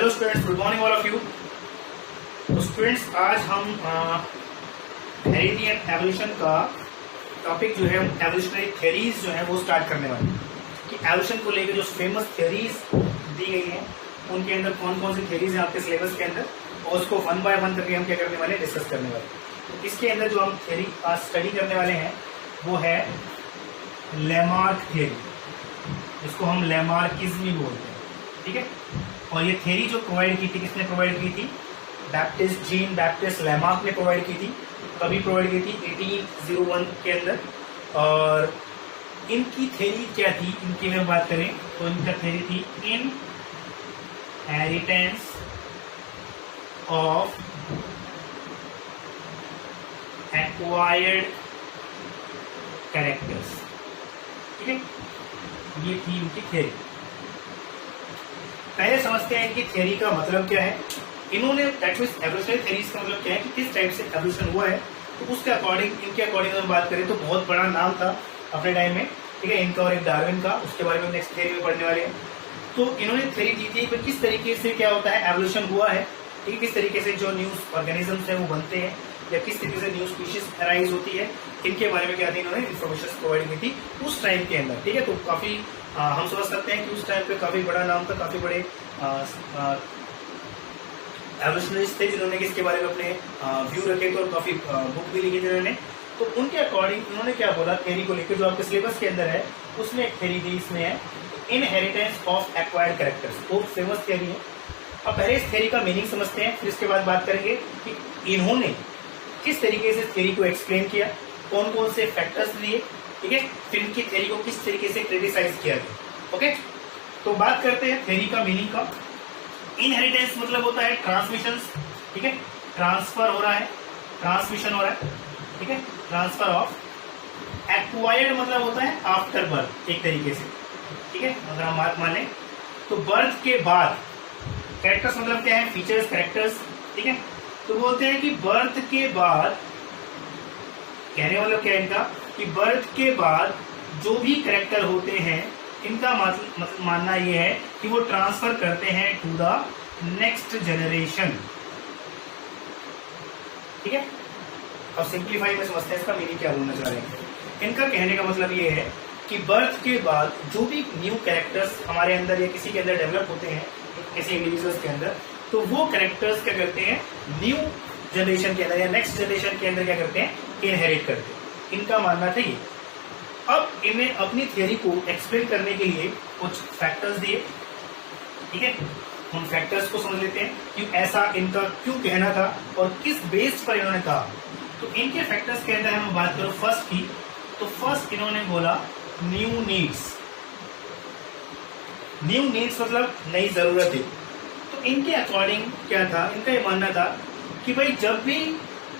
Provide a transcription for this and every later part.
Hello students, good morning all of you. तो students, आज हम हेरिडिटी एंड एवोल्यूशन का टॉपिक जो है एवोल्यूशनरी थ्योरीज जो है वो स्टार्ट करने वाले हैं कि एवोल्यूशन को लेकर जो फेमस थ्योरीज दी गई हैं उनके अंदर कौन कौन सी थ्योरीज हैं आपके सिलेबस के अंदर, और उसको वन बाय वन करके हम क्या करने वाले हैं, डिस्कस करने वाले हैं। तो इसके अंदर जो हम थ्योरी आज स्टडी करने वाले हैं वो है लैमार्क थ्योरी, जिसको हम लैमार्किज्म भी बोलते हैं। ठीक है, और ये थ्योरी जो प्रोवाइड की थी, किसने प्रोवाइड की थी? जीन बैप्टिस्ट लैमार्क ने प्रोवाइड की थी। कभी प्रोवाइड की थी? 1801 के अंदर। और इनकी थ्योरी क्या थी, इनकी अगर बात करें तो इनका थ्योरी थी इनहेरिटेंस ऑफ एक्वायर्ड कैरेक्टर्स। ठीक है, ये थी इनकी थ्योरी। पहले समझते हैं कि थ्योरी का मतलब क्या है। इन्होंने दैट मींस एवोल्यूशनरी थ्योरीज का मतलब क्या है कि किस टाइप से एवोल्यूशन हुआ है, तो उसके अकॉर्डिंग, इनके अकॉर्डिंग हम बात करें तो बहुत बड़ा नाम था अपने टाइम में। ठीक है, इनका और एक डार्विन का, उसके बारे में नेक्स्ट थ्योरी में पढ़ने वाले हैं। तो इन्होंने थ्योरी दी थी कि किस तरीके से क्या होता है, एवोल्यूशन हुआ है। ठीक है, किस तरीके से जो न्यूज ऑर्गेनिजम्स है वो बनते हैं या किस तरीके से न्यू स्पीशीज अराइज होती है, इनके बारे में क्या थी, इन्होंने इन्फॉर्मेशन प्रोवाइड की थी उस टाइम के अंदर। ठीक है, तो काफी हम समझ सकते हैं कि उस टाइम पे काफी बड़ा नाम था, काफी बड़े एवोल्यूशनरिस्ट थे जिन्होंने इसके बारे में अपने व्यू रखे थे और काफी बुक भी लिखी थी उन्होंने। तो उनके अकॉर्डिंग उन्होंने क्या बोला थ्योरी को लेकर, जो आपके सिलेबस के अंदर है उसमें एक थ्योरी दी, इसमें है इनहेरिटेंस ऑफ एक्वायर्ड कैरेक्टर्स। बहुत फेमस थ्योरी है। अब पहले इस थ्योरी का मीनिंग समझते हैं, फिर इसके बाद बात करेंगे कि इन्होंने किस तरीके से थ्योरी को एक्सप्लेन किया, कौन कौन से फैक्टर्स दिए। ठीक है, फिर इनकी थ्योरी को किस तरीके से क्रिटिसाइज किया गया। ओके, तो बात करते हैं थ्योरी का मीनिंग का। इनहेरिटेंस मतलब होता है ट्रांसमिशन। ठीक है, ट्रांसफर हो रहा है, ट्रांसमिशन हो रहा है। ठीक है, ट्रांसफर ऑफ। एक्वायर्ड मतलब होता है आफ्टर बर्थ, एक तरीके से। ठीक है, अगर हम बात माने तो बर्थ के बाद। कैरेक्टर्स मतलब क्या है? Features, characters. ठीक है, तो बोलते हैं कि बर्थ के बाद, कहने मतलब क्या है इनका, कि बर्थ के बाद जो भी कैरेक्टर होते हैं इनका मतलब मानना यह है कि वो ट्रांसफर करते हैं टू द नेक्स्ट जनरेशन। ठीक है, अब सिंप्लीफाई में समझते हैं इसका मीनिंग क्या बोलना चाह रहे हैं। इनका कहने का मतलब ये है कि बर्थ के बाद जो भी न्यू कैरेक्टर्स हमारे अंदर या किसी के अंदर डेवलप होते हैं, किसी इंडिविजुअल्स के अंदर, तो वो कैरेक्टर्स क्या करते हैं, न्यू जनरेशन के अंदर या नेक्स्ट जनरेशन के अंदर क्या करते हैं, इनहेरिट करते हैं। इनका मानना था ये। अब इन्हें अपनी थ्योरी को एक्सप्लेन करने के लिए कुछ फैक्टर्स दिए। ठीक है, उन फैक्टर्स को समझ लेते हैं कि ऐसा इनका क्यों कहना था और किस बेस पर इन्होंने कहा। तो इनके फैक्टर्स के अंदर हम बात करो फर्स्ट की, तो फर्स्ट इन्होंने बोला न्यू नीड्स। न्यू नीड्स मतलब नई जरूरत है। तो इनके अकॉर्डिंग क्या था, इनका ये मानना था कि भाई जब भी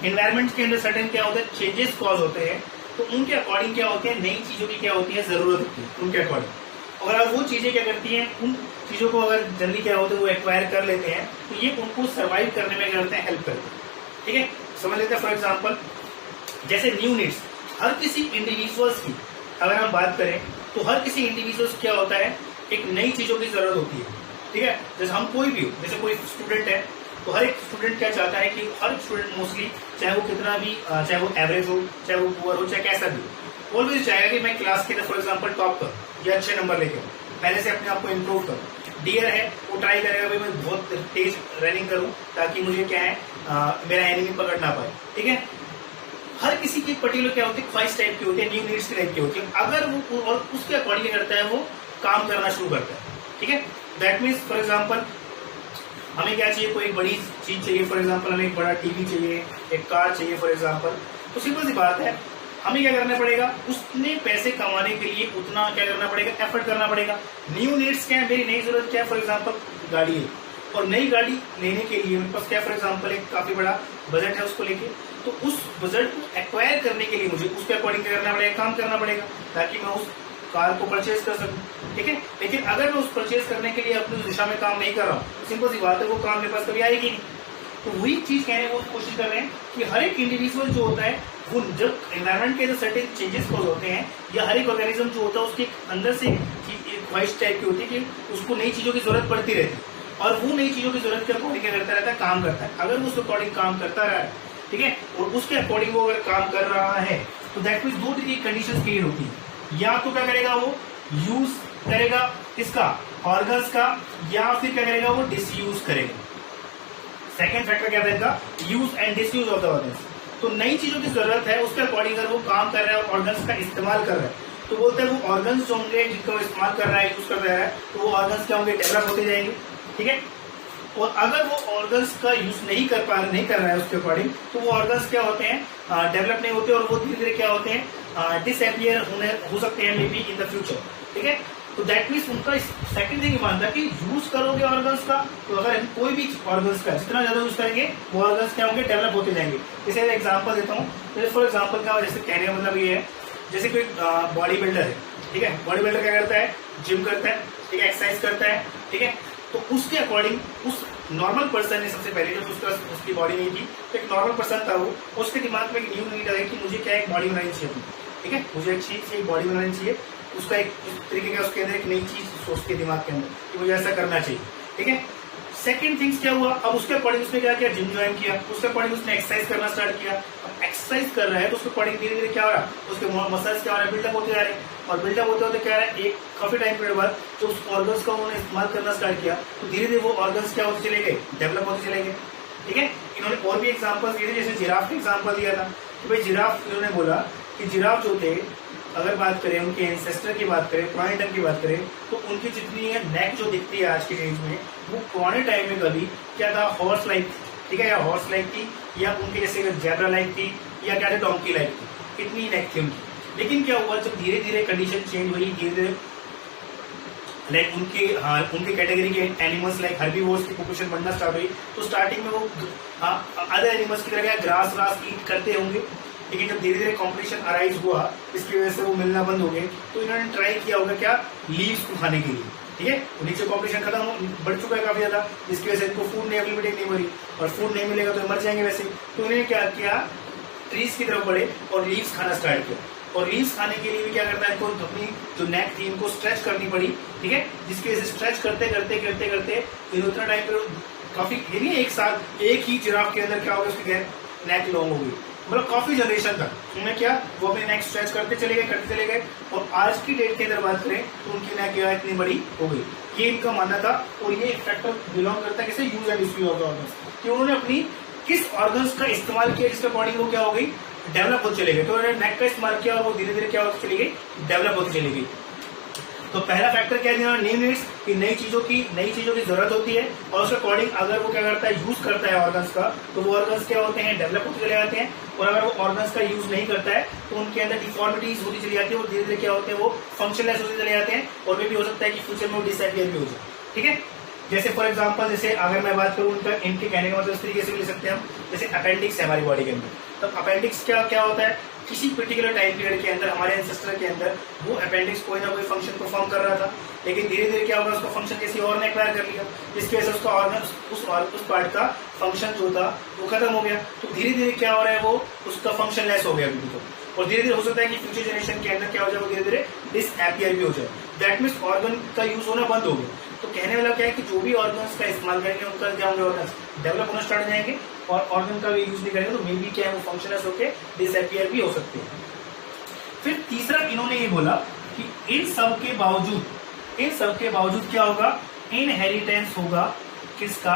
एनवायरमेंट के अंदर सर्टेन क्या होता है, चेंजेस कॉज होते हैं, तो उनके अकॉर्डिंग क्या होते हैं, नई चीजों की क्या होती है, जरूरत होती है उनके अकॉर्डिंग। अगर वो चीजें क्या करती हैं, उन चीजों को अगर जल्दी क्या होता है वो एक्वायर कर लेते हैं, तो ये उनको सर्वाइव करने में क्या करते हैं, हेल्प करते हैं। ठीक है, समझ लेते हैं। फॉर एग्जाम्पल जैसे न्यू नीड्स, हर किसी इंडिविजुअल्स की अगर हम बात करें तो हर किसी इंडिविजुअल्स क्या होता है, एक नई चीजों की जरूरत होती है। ठीक है, जैसे हम कोई भी हो, जैसे कोई स्टूडेंट है तो हर एक स्टूडेंट क्या चाहता है कि हर स्टूडेंट मोस्टली, चाहे वो कितना भी, चाहे वो एवरेज हो, चाहे वो पुअर हो, चाहे कैसा भी, ऑलवेज चाहेगा कि मैं क्लास के अंदर फॉर एग्जांपल टॉप कर या अच्छे नंबर लेके आऊं, पहले से अपने आप को इम्प्रूव करूं। डियर है, वो ट्राई करेगा भाई मैं बहुत तेज रनिंग करूं ताकि मुझे क्या है, मेरा एनिमी पकड़ ना पाए। ठीक है, हर किसी की पर्टिकुलर क्या होती है, ख्वाहिश टाइप की होती है, न्यू नीड्स टाइप की होती है। अगर वो और उसके अकॉर्डिंग करता है, वो काम करना शुरू करता है। ठीक है, दैट मीन्स फॉर एग्जाम्पल हमें क्या चाहिए, कोई बड़ी चीज चाहिए, फॉर एग्जांपल हमें एक बड़ा टीवी चाहिए, एक कार चाहिए फॉर एग्जांपल। तो सिंपल सी बात है, हमें क्या करना पड़ेगा, उसने पैसे कमाने के लिए उतना क्या करना पड़ेगा, एफर्ट करना पड़ेगा। न्यू नीड्स क्या है, मेरी नई जरूरत क्या है, फॉर एग्जांपल गाड़ी है, और नई गाड़ी लेने के लिए मेरे पास क्या, फॉर एग्जांपल एक काफी बड़ा बजट है उसको लेके, तो उस बजट को एक्वायर करने के लिए मुझे उसके अकॉर्डिंग क्या करना पड़ेगा, काम करना पड़ेगा ताकि मैं उस कार को परचेज कर सकूं। ठीक है, लेकिन अगर मैं उस परचेज करने के लिए अपनी दिशा में काम नहीं कर रहा हूँ, तो सिंपल सी बात है वो काम मेरे पास कभी आएगी नहीं। तो वही चीज कहने वो कोशिश कर रहे हैं कि हर एक इंडिविजुअल जो होता है, वो जब एनवायरमेंट के सर्टेन चेंजेस कॉज होते हैं, या हर एक ऑर्गेनिज्म जो होता है उसके अंदर से ख्वाहिश टाइप की होती है कि उसको नई चीजों की जरूरत पड़ती रहती है। और वो नई चीजों की जरूरत के अकॉर्डिंग क्या करता रहता है, काम करता है। अगर वो उसके अकॉर्डिंग काम करता रहा है, ठीक है, और उसके अकॉर्डिंग वो अगर काम कर रहा है, तो दैट मीन्स दो तरह की कंडीशन क्रिएट होती है। या तो क्या करेगा, वो यूज करेगा इसका ऑर्गन्स का, या फिर क्या करेगा, वो डिसयूज करेगा। सेकेंड फैक्टर क्या रहेगा, use and disuse of the organs. तो नई चीजों की जरूरत है, उसके अकॉर्डिंग अगर वो काम कर रहा है, ऑर्गन्स का इस्तेमाल कर रहा है, तो बोलते हैं वो ऑर्गन्स जो होंगे जिनको इस्तेमाल कर रहा है, यूज कर रहा है, तो वो ऑर्गन्स क्या होंगे, डेवलप होते जाएंगे, ठीक है। और अगर वो ऑर्गन्स का यूज नहीं कर रहा है उसके अकॉर्डिंग, तो वो ऑर्गन्स क्या होते हैं, डेवलप नहीं होते, और वो धीरे धीरे क्या होते हैं, डिसअपियर हो सकते हैं may be in the future, ठीक है। तो दैट मीन्स उनका सेकंड थिंग मानता कि यूज करोगे ऑर्गन्स का, तो अगर कोई भी ऑर्गन्स का जितना ज्यादा यूज करेंगे, वो ऑर्गन्स क्या होंगे, डेवलप होते जाएंगे। जैसे एग्जांपल देता हूँ, जैसे फॉर एग्जांपल का जैसे कहने का मतलब ये है, जैसे कोई बॉडी बिल्डर है, ठीक है, बॉडी बिल्डर क्या करता है, जिम करता है, ठीक है, एक्सरसाइज करता है, ठीक है। तो उसके अकॉर्डिंग उस नॉर्मल पर्सन ने सबसे पहले जब उसकी बॉडी नहीं थी, तो एक नॉर्मल पर्सन था वो, उसके दिमाग में एक न्यू नीड है कि मुझे क्या एक बॉडी बनानी चाहिए अपनी, ठीक है, मुझे एक चीज एक बॉडी बनानी चाहिए। उसका एक तरीके का उसके अंदर एक नई चीज सोचते दिमाग के अंदर कि मुझे ऐसा करना चाहिए, ठीक है। सेकंड थिंग्स क्या हुआ, अब उसके अकॉर्डिंग उसने क्या किया, जिम ज्वाइन किया, उसके अकॉर्डिंग उसने एक्सरसाइज करना स्टार्ट किया। अब एक्सरसाइज कर रहा है तो उसके अकॉर्डिंग धीरे धीरे क्या हो रहा है, उसके मसल्स क्या हो रहा है, बिल्डअप होते जा रहे हैं, और बिल्डअप होते होते क्या है, एक काफी टाइम पीरियड बाद जो उस ऑर्गन्स का उन्होंने इस्तेमाल करना स्टार्ट किया, तो धीरे धीरे वो ऑर्गन्स क्या होते चले गए, डेवलप होते चले गए, ठीक है। इन्होंने और भी एग्जाम्पल दिए थे, जैसे जिराफ का एग्जाम्पल दिया था कि भाई जिराफ, इन्होंने बोला कि जिराफ जो थे, अगर बात करें उनके एंसेस्टर की बात करें, पुराने टाइम की बात करें, तो उनकी जितनी है नेक जो दिखती है आज के एज में, वो पुराने टाइम में कभी क्या था, हॉर्स लाइक, ठीक है, या हॉर्स लाइक थी, या उनके जैसे जेब्रा लाइक थी, या क्या था, डोंकी लाइक थी, इतनी नेक थी उनकी। लेकिन क्या हुआ, जब धीरे धीरे कंडीशन चेंज हुई, धीरे धीरे लाइक उनके कैटेगरी के एनिमल्स लाइक हर्बीवोर्स की पॉपुलेशन बढ़ना स्टार्ट हुई, तो स्टार्टिंग में वो अदर एनिमल्स की तरह ग्रास व्रास ईट करते होंगे, लेकिन जब धीरे धीरे कॉम्पिटिशन अराइज हुआ, इसकी वजह से वो मिलना बंद हो गए, तो इन्होंने ट्राई किया होगा क्या, लीव्स को खाने के लिए, ठीक है। नीचे कॉम्पिटिशन खत्म बढ़ चुका है काफी ज्यादा, जिसकी वजह से इनको फूड नहीं अवेलेबिलिटी नहीं मिली, और फूड नहीं मिलेगा तो मर जाएंगे वैसे। तो इन्होंने क्या किया, ट्रीज की तरफ बढ़े और लीव्स खाना स्टार्ट किया, और लीव्स खाने के लिए भी क्या करता है, इनको अपनी जो नेक थी इनको स्ट्रेच करनी पड़ी, ठीक है, जिसकी वजह से स्ट्रेच करते करते करते करते फिर उतना टाइम पर काफी, यानी एक साथ एक ही जिराफ के अंदर क्या होगा, उसकी नेक लॉन्ग हो गई, मतलब काफी जनरेशन तक उन्होंने क्या, वो अपने नेक स्ट्रेच करते चले गए, और आज की डेट के अंदर बात करें तो उनकी नेक क्या इतनी बड़ी हो गई। ये इनका मानना था, और ये फैक्टर बिलोंग करता है किसे, use and disuse of the organs, कि उन्होंने अपनी किस ऑर्गन्स का इस्तेमाल किया जिसके अकॉर्डिंग वो क्या हो गई, डेवलप होते चले गए। तो उन्होंने नेक का इस्तेमाल किया और वो धीरे धीरे क्या होती चली गई, डेवलप होती चली गई। तो पहला फैक्टर क्या है, न्यू नीड्स, कि नई चीजों की जरूरत होती है, और उसके अकॉर्डिंग अगर वो क्या करता है, यूज करता है ऑर्गन्स का, तो वो ऑर्गन्स क्या होते हैं, डेवलप होते चले जाते हैं। और अगर वो ऑर्गन्स का यूज नहीं करता है, तो उनके अंदर डिफॉर्मिटीज होती चली जाती है, वो धीरे धीरे क्या होते हैं, वो फंक्शनलेस होते चले जाते हैं, और वे भी हो सकता है कि फ्यूचर में वो डिसअपियर भी हो जाए, ठीक है। जैसे फॉर एग्जाम्पल, जैसे अगर मैं बात करूँ उनका, इनके कहने का मतलब इस तरीके से भी ले सकते हैं हम, जैसे अपेंडिक्स है हमारी बॉडी के अंदर। तो अपेंडिक्स क्या होता है, किसी पर्टिकुलर टाइम पीरियड के अंदर हमारे एंसेस्टर के अंदर वो अपेंडिक्स कोई ना कोई फंक्शन परफॉर्म कर रहा था, लेकिन धीरे धीरे क्या होगा, उसका फंक्शन किसी और ने एक्वायर कर लिया, जिसकी वजह से उसका ऑर्गन उस पार्ट का फंक्शन जो था वो खत्म हो गया। तो धीरे धीरे क्या हो रहा है, वो उसका फंक्शन लेस हो गया अभी तो, और धीरे धीरे हो सकता है कि फ्यूचर जनरेशन के अंदर क्या हो जाए, वो धीरे धीरे डिसअपियर भी हो जाए। दैट मीन्स ऑर्गन का यूज होना बंद हो गया। तो कहने वाला क्या है कि जो भी ऑर्गन्स का इस्तेमाल करेंगे उनका क्या होंगे, ऑर्गन्स डेवलप होना स्टार्ट हो जाएंगे, और ऑर्गन का भी यूज नहीं करेंगे तो मे बी क्या है, वो फंक्शनलेस होकर डिसअपियर भी हो सकते हैं। फिर तीसरा इन्होंने ये बोला कि इन सब के बावजूद क्या होगा, इनहेरिटेंस होगा, किसका,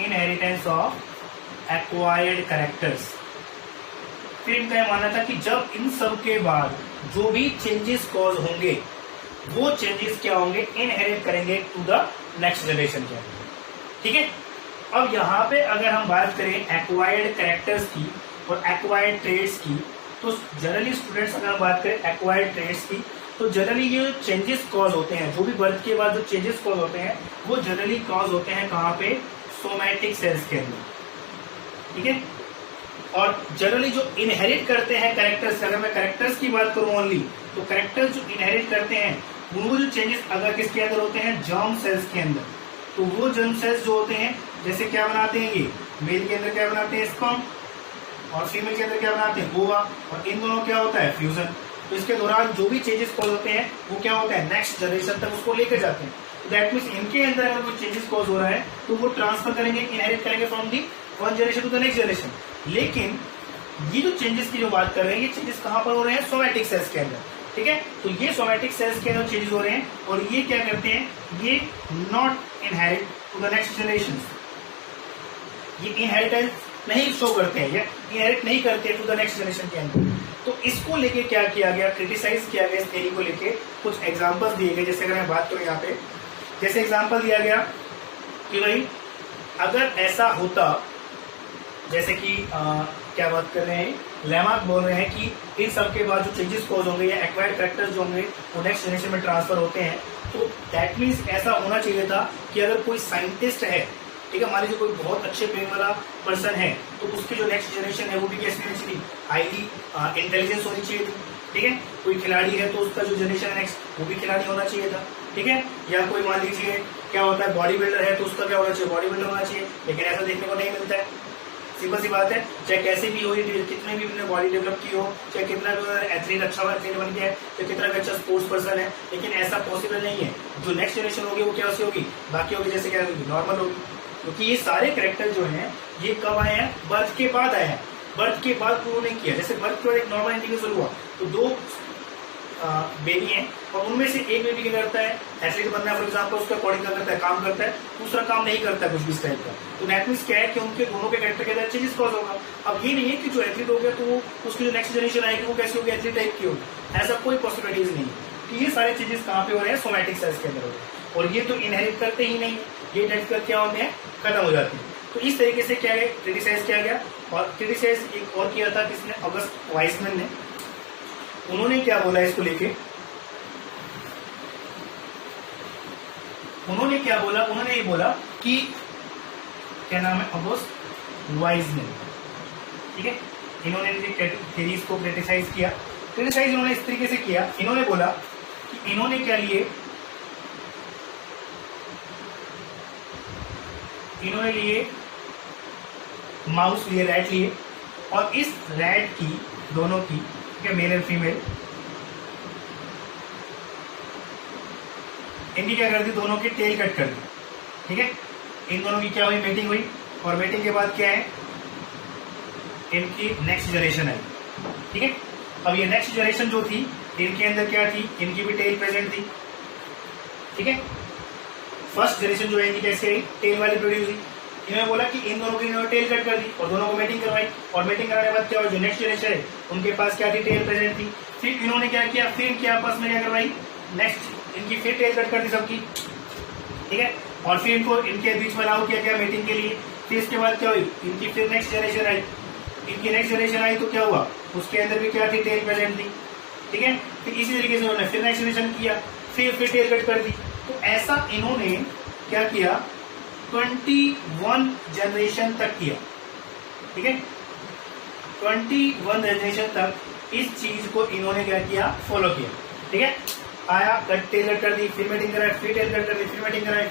इनहेरिटेंस ऑफ एक्वायर्ड कैरेक्टर्स। फिर इनका यह मानना था कि जब इन सब के बाद जो भी चेंजेस कॉज होंगे, वो चेंजेस क्या होंगे, इनहेरिट करेंगे टू द नेक्स्ट जनरेशन के अंदर, ठीक है। अब यहाँ पे अगर हम बात करें एक्वायर्ड कैरेक्टर्स की और एक्वायर्ड ट्रेड्स की, तो जनरली स्टूडेंट्स अगर हम बात करें एक्वायर्ड ट्रेड्स की, तो जनरली ये चेंजेस कॉज होते हैं, जो भी बर्थ के बाद जो चेंजेस कॉज होते हैं, वो जनरली कॉज होते हैं कहाँ पे, सोमैटिक सेल्स के अंदर, ठीक है। और जनरली जो इनहेरिट करते हैं कैरेक्टर्स, अगर मैं कैरेक्टर्स की बात करूं ओनली, तो कैरेक्टर्स जो इनहेरिट करते हैं उनको जो चेंजेस अगर किसके अंदर होते हैं, जर्म सेल्स के अंदर, तो वो जर्म सेल्स जो होते हैं, जैसे क्या बनाते हैं, ये मेल के अंदर क्या बनाते हैं, स्पर्म, और फीमेल के अंदर क्या बनाते हैं, ओवा, और इन दोनों क्या होता है, फ्यूजन। तो इसके दौरान जो भी चेंजेस कॉज होते हैं वो क्या होता है, नेक्स्ट जनरेशन तक उसको लेकर जाते हैं। दैट मीन्स इनके अंदर अगर कोई चेंजेस कॉज हो रहा है तो वो ट्रांसफर करेंगे, इनहेरिट करेंगे from the one generation to the next generation. लेकिन ये जो चेंजेस की जो बात कर रहे हैं, ये चेंजेस कहां पर हो रहे हैं? सोमैटिक सेल्स के अंदर, ठीक है। तो ये सोमैटिक सेल्स के अंदर चेंजेस हो रहे हैं और ये क्या करते हैं? ये not inherit to the next generation, ये इनहेरिटेंस नहीं शो करते हैं, या इनहेरिट नहीं करते टू द नेक्स्ट जनरेशन के अंदर। तो इसको लेके क्या किया गया? क्रिटिसाइज किया गया इस थ्योरी को लेके, कुछ एग्जांपल्स दिए गए। जैसे अगर मैं बात करूं यहाँ पे, जैसे एग्जांपल दिया गया कि भाई अगर ऐसा होता, जैसे कि क्या बात कर रहे हैं, लेमार्क बोल रहे हैं कि इन सब के बाद जो चेंजेस कॉज होंगे या एक्वायर्ड फैक्टर्स जो होंगे वो नेक्स्ट जनरेशन में ट्रांसफर होते हैं। तो दैट मीन्स ऐसा होना चाहिए था कि अगर कोई साइंटिस्ट है, ठीक है, मान लीजिए कोई बहुत अच्छे ब्रेन वाला पर्सन है, तो उसकी जो नेक्स्ट जनरेशन है वो भी कैसी होनी चाहिए? हाईली इंटेलिजेंस होनी चाहिए थी, ठीक है। कोई खिलाड़ी है तो उसका जो जनरेशन है नेक्स्ट वो भी खिलाड़ी होना चाहिए था, ठीक है। या कोई मान लीजिए क्या होता है, बॉडी बिल्डर है तो उसका क्या होना चाहिए? बॉडी बिल्डर होना चाहिए। लेकिन ऐसा देखने को नहीं मिलता है। सिंपल सी बात है, चाहे कैसे भी हो, कितने भी अपने बॉडी डेवलप की हो, चाहे कितना भी एथलीट अच्छा एथलीट बन गया है, चाहे कितना भी अच्छा स्पोर्ट्स पर्सन है, लेकिन ऐसा पॉसिबल नहीं है। जो नेक्स्ट जनरेशन होगी वो क्या होगी? बाकी होगी जैसे क्या होगी? नॉर्मल होगी। क्योंकि ये सारे कैरेक्टर जो हैं ये कब आए हैं? बर्थ के बाद आए हैं। बर्थ के बाद प्रूव नहीं किया। जैसे बर्थ के बाद एक नॉर्मल इंडिविजुअल हुआ तो दो बेबी हैं और उनमें से एक बेबी क्या करता है? एथलीट बनना है फॉर एग्जाम्पल, उसका अकॉर्डिंग क्या करता है? काम करता है। दूसरा काम नहीं करता कुछ भी इस टाइप का। तो दैट मीन्स क्या है कि उनके दोनों के कैरेक्टर के अंदर चेंजेस कॉज होगा। अब ये नहीं है कि जो एथलीट हो गया तो वो उसकी जो नेक्स्ट जनरेशन आएगी वो कैसी होगी? एथलीट टाइप की होगी। ऐसा कोई पॉसिबिलिटीज नहीं है। कि ये सारे चेंजेस कहाँ पे हो रहे हैं? सोमैटिक सेल्स के अंदर हो रहे हैं। और ये तो इनहेरिट करते ही नहीं, ये डेथ कर क्या होते हैं? खत्म हो जाती है। तो इस तरीके से क्या है? क्रिटिसाइज किया गया। और क्रिटिसाइज एक और किया था किसने? ऑगस्ट वाइसमैन ने। उन्होंने क्या बोला इसको लेके? उन्होंने क्या बोला? उन्होंने ये बोला कि क्या नाम है? ऑगस्ट वाइसमैन, ठीक है। इन्होंने थ्योरीज को क्रिटिसाइज किया। क्रिटिसाइज इन्होंने इस तरीके से किया, इन्होंने बोला कि इन्होंने क्या लिए? इन्होंने लिए माउस लिए, रैट लिए, और इस रैट की दोनों की, ठीक है, मेल एंड फीमेल, इनकी क्या कर दी? दोनों की टेल कट कर दी, ठीक है। इन दोनों की क्या हुई? मीटिंग हुई। और मीटिंग के बाद क्या है? इनकी नेक्स्ट जनरेशन आई, ठीक है। अब ये नेक्स्ट जनरेशन जो थी इनके अंदर क्या थी? इनकी भी टेल प्रेजेंट थी, ठीक है। फर्स्ट जनरेशन जो है इनकी कैसे आई? टेल वाली प्रोड्यूस हुई। इन्होंने बोला कि इन दोनों की इन्होंने टेल कट कर दी और दोनों को मीटिंग करवाई। और मीटिंग कराने के बाद क्या हुआ? जो नेक्स्ट जनरेशन है उनके पास क्या थी? टेल प्रेजेंट थी। फिर इन्होंने क्या किया? फिर इनके आपस में क्या करवाई? नेक्स्ट इनकी फिर टेल कट कर दी सबकी, ठीक है। और फिर इनको इनके बीच में अलाउ किया गया मीटिंग के लिए। फिर इसके बाद क्या हुई? इनकी फिर नेक्स्ट जनरेशन आई। इनकी नेक्स्ट जनरेशन आई तो क्या हुआ? उसके अंदर भी क्या थी? टेल प्रेजेंट थी, ठीक है। फिर इसी तरीके से उन्होंने फिर नेक्स्ट जनरेशन किया, फिर टेल कट कर दी। तो ऐसा इन्होंने क्या किया? 21 जनरेशन तक किया, ठीक है। 21 जनरेशन तक इस चीज को इन्होंने क्या किया? फॉलो किया, ठीक है। आया, टेल कट कर दी, फिर मीटिंग कराई, फिर टेल कट कर दी, फिर मीटिंग कराई,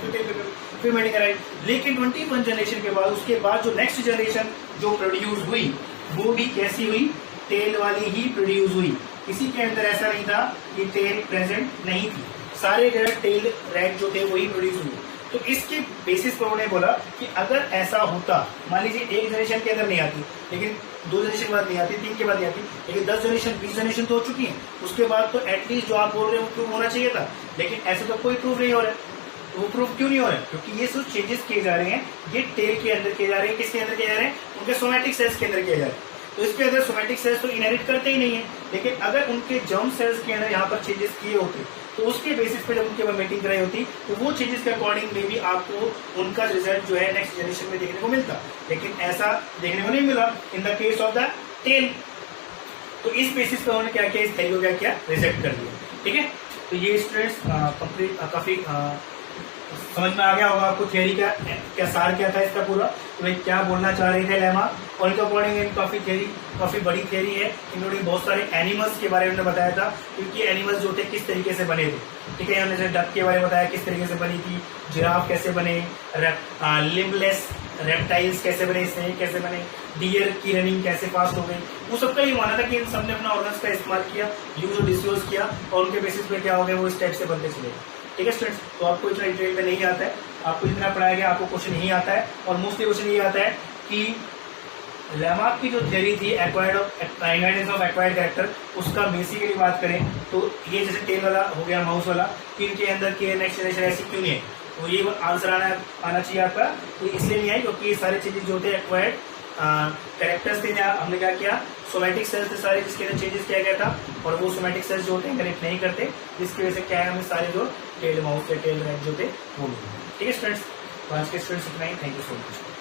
फिर मीटिंग कराई। लेकिन 21 जनरेशन के बाद उसके बाद जो नेक्स्ट जनरेशन जो प्रोड्यूस हुई वो भी कैसी हुई? टेल वाली ही प्रोड्यूस हुई। किसी के अंदर ऐसा नहीं था कि टेल प्रेजेंट नहीं थी। सारे जो टेल रैट जो थे वही प्रोड्यूस हुए। तो इसके बेसिस पर उन्होंने बोला कि अगर ऐसा होता, मान लीजिए एक जनरेशन के अंदर नहीं आती, लेकिन 2 जनरेशन के बाद नहीं आती, 3 के बाद नहीं आती, लेकिन 10 जनरेशन 20 जनरेशन तो हो चुकी है, उसके बाद तो एटलीस्ट जो आप बोल रहे हो वो प्रूव होना चाहिए था। लेकिन ऐसे तो कोई प्रूव नहीं हो रहा है। वो प्रूफ क्यों नहीं हो रहा है? क्योंकि ये सब चेंजेस किए जा रहे हैं, ये टेल के अंदर किए जा रहे हैं। किसके अंदर किए जा रहे हैं? उनके सोमैटिक सेल्स के अंदर किए जा रहे हैं। तो इसके अंदर सोमैटिक सेल्स तो इनहेरिट करते ही नहीं है। लेकिन अगर उनके जर्म सेल्स के अंदर यहाँ पर चेंजेस किए होते तो उसके बेसिस पे जब उनके ऊपर मीटिंग कराई होती तो वो चेंजेस के अकॉर्डिंग में भी आपको उनका रिजल्ट जो है नेक्स्ट जनरेशन में देखने को मिलता। लेकिन ऐसा देखने को नहीं मिला in the case of the tail. तो इस बेसिस पे उन्होंने क्या किया? इस थ्योरी को क्या किया? रिजेक्ट कर दिया, ठीक है। तो ये स्टूडेंट्स काफी समझ में आ गया होगा आपको थ्योरी का क्या सार क्या था इसका पूरा, तो भाई क्या बोलना चाह रहे थे लेमा। और इनके अकॉर्डिंग काफी बड़ी थ्योरी है। इन्होंने बहुत सारे एनिमल्स के बारे में बताया था, क्योंकि एनिमल्स जो थे किस तरीके से बने थे, ठीक है। हमने डक के बारे में बताया किस तरीके से बनी थी, जिराफ कैसे बने, लिम्बलेस रेप्टाइल्स कैसे बने, स्नेक कैसे बने, डियर की रनिंग कैसे फास्ट हो गई। वो सबका ये माना था कि इन सबने अपना ऑर्गन्स का इस्तेमाल किया, यूज और डिसयूज किया, और उनके बेसिस पे क्या हो गया वो इस टाइप से बनते चले। ठीक है स्टूडेंट्स, तो आपको इतना डिटेल में नहीं आता है, आपको जितना पढ़ाया गया आपको क्वेश्चन यही आता है। और मोस्टली क्वेश्चन ये आता है कि लेमार्क की जो थ्योरी थी इनहेरिटेंस ऑफ एक्वायर्ड कैरेक्टर, उसका बेसिकली बात करें तो ये जैसे टेल वाला हो गया, माउस वाला, कि इनके अंदर के नेक्स्ट जनरेशन ऐसी क्यों नहीं है, तो ये आंसर आना चाहिए आपका। तो इसलिए नहीं है क्योंकि ये सारे चेंजेस जो होते हैं एक्वायर्ड कैरेक्टर्स थे, हमने क्या किया, सोमैटिक सेल्स थे सारे जिसके अंदर चेंजेस किया गया था, और वो सोमैटिक सेल्स जो होते हैं कनेक्ट नहीं करते, जिसकी वजह से क्या है, हमें सारे जो टेल माउस के टेल रैट जो थे वो मिले। ठीक है स्टूडेंट्स, तो आज के स्टूडेंट्स इतना ही, थैंक यू सो मच।